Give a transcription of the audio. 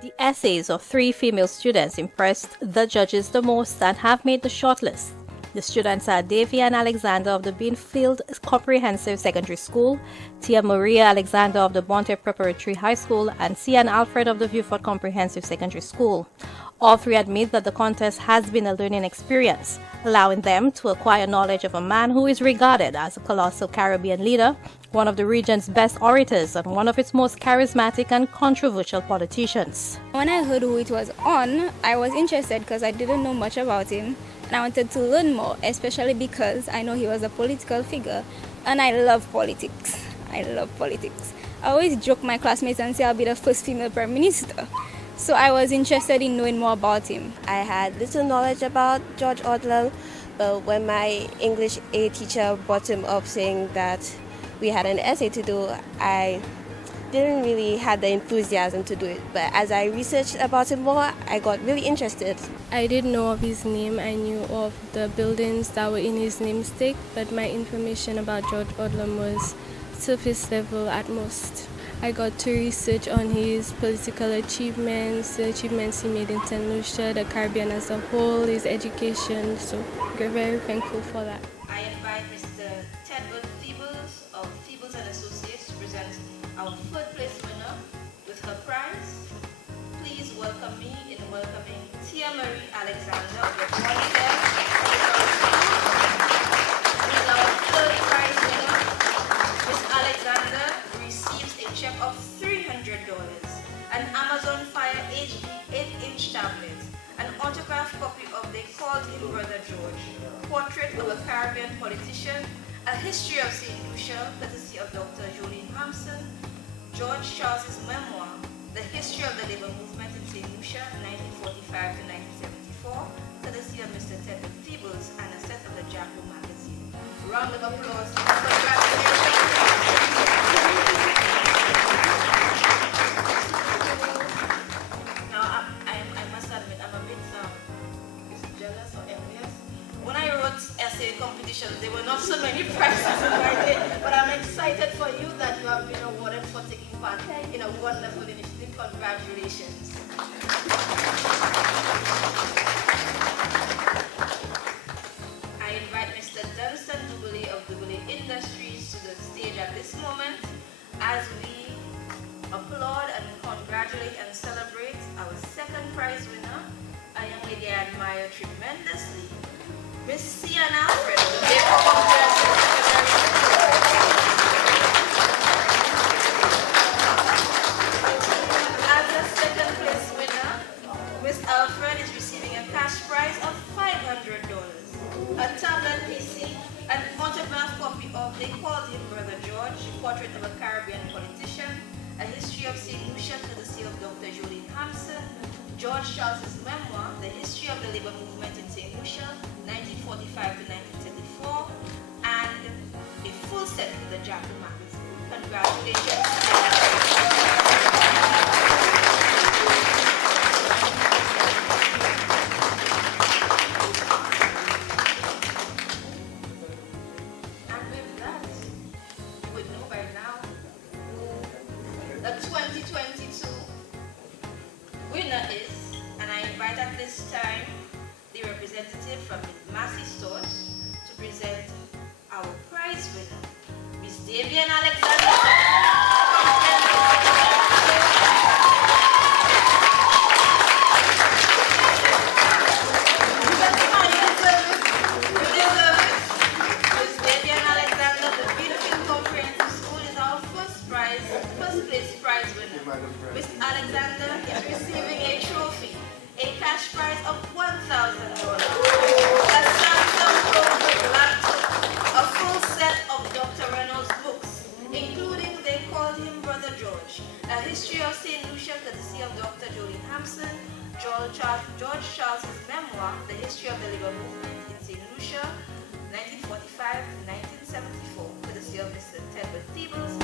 The essays of 3 female students impressed the judges the most and have made the shortlist. The students are Davy and Alexander of the Beanfield Comprehensive Secondary School, Tia Maria Alexander of the Bonte Preparatory High School, and Cian Alfred of the Vieux Comprehensive Secondary School. All 3 admit that the contest has been a learning experience, allowing them to acquire knowledge of a man who is regarded as a colossal Caribbean leader, one of the region's best orators, and one of its most charismatic and controversial politicians. When I heard who it was on, I was interested because I didn't know much about him, and I wanted to learn more, especially because I know he was a political figure, and I love politics. I always joke my classmates and say I'll be the first female prime minister. So I was interested in knowing more about him. I had little knowledge about George Odlum, but when my English A teacher brought him up saying that we had an essay to do, I didn't really have the enthusiasm to do it. But as I researched about him more, I got really interested. I didn't know of his name. I knew of the buildings that were in his namesake, but my information about George Odlum was surface level at most. I got to research on his political achievements, the achievements he made in St. Lucia, the Caribbean as a whole, his education, so we're very thankful for that. I invite Mr. Tedward Feebles of Feebles and Associates to present our third place winner with her prize. Please welcome me in welcoming Tia Marie Alexander of the Bonte who is our third prize winner. Miss Alexander receives a check of $300, an Amazon Fire HD 8-inch tablet, an autographed copy of They Called Him Brother George, portrait of a Caribbean politician, a history of St. Lucia, courtesy of Dr. Jolene Hampson, George Charles's memoir, The History of the Labor Movement in St. Lucia, 1945 to 1974, courtesy of Mr. Tedward Feebles, and a set of the Jako magazine. Round of applause. Congratulations. There were not so many prizes invited, but I'm excited for you that you have been awarded for taking part in a wonderful initiative. Congratulations. I invite Mr. Dunstan Dubele of Dubele Industries to the stage at this moment as we applaud and congratulate and celebrate our second prize winner, a young lady I admire tremendously, Miss Cian Alfred, the Vieux Comprehensive As the second place winner, Miss Alfred is receiving a cash prize of $500, a tablet PC, an autographed copy of They Called Him Brother George, portrait of a Caribbean politician, a history of St. Lucia, courtesy of Dr. Jolene Hampson, George Charles's memoir, The History of the Labor Movement in St. Lucia, 1945 to 1934, and a full set of the Jako magazine. Congratulations. And with that, you would know by now the 2022 winner is, and I invite at this time the representative from Massey Stores to present our prize winner, Miss Davy and Alexander. Miss Alexander is receiving a trophy, a cash prize of $1,000, a Samsung Chromebook laptop, a full set of Dr. Reynolds' books, including They Called Him Brother George, a history of St. Lucia, courtesy of Dr. Jolene Hampson, George Charles's memoir, The History of the Labor Movement in St. Lucia, 1945 to 1974, courtesy of Mr. Tedward Feebles,